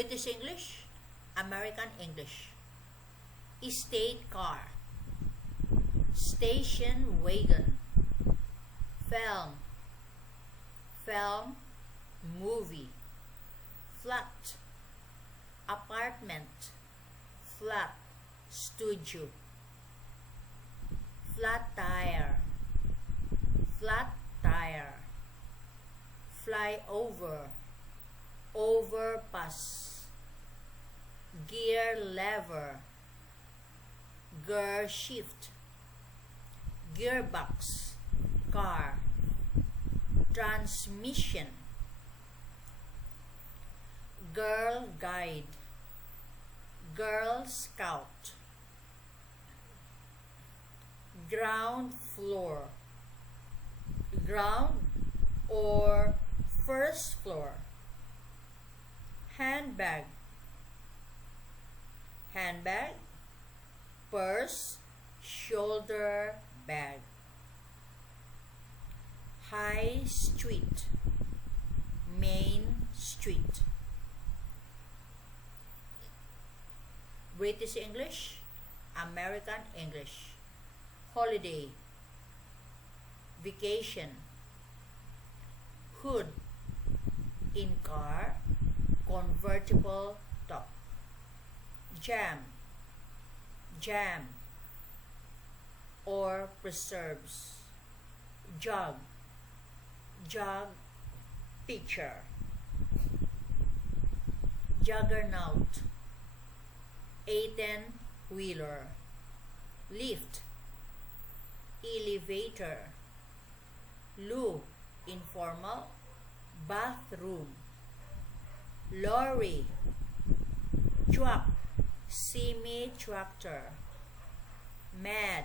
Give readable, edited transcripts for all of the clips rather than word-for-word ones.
British English, American English. Estate car, station wagon, film, film, movie, flat, apartment, flat, studio, flat tire, flyover, overpass, gear lever, gear shift, gearbox, car, transmission, girl guide, girl scout, ground floor, ground or first floor, handbag, handbag, purse, shoulder bag, high street, main street. British English, American English. Holiday, vacation, hood, in car, convertible top, jam, jam, or preserves, jug, jug, picture, juggernaut, 18-wheeler, lift, elevator, loo, informal, bathroom, lorry, truck, semi-tractor, mad,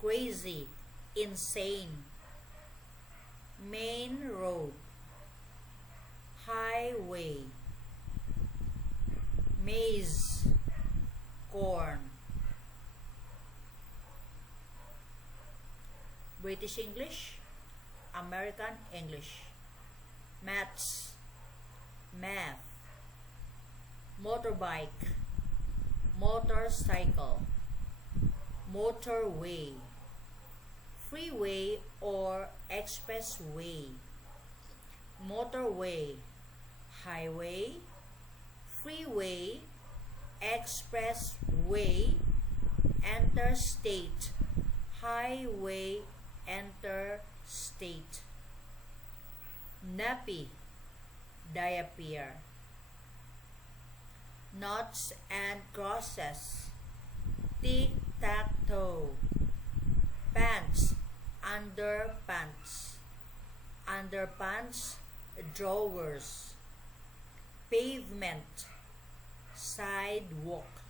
crazy, insane, main road, highway, maize, corn. British English, American English. Maths, math, motorbike, motorcycle, motorway, freeway or expressway, motorway, highway, freeway, expressway, interstate, highway, interstate. Nappy, diaper. Noughts and crosses, tic-tac-toe. Pants, underpants, underpants, drawers. Pavement, sidewalk.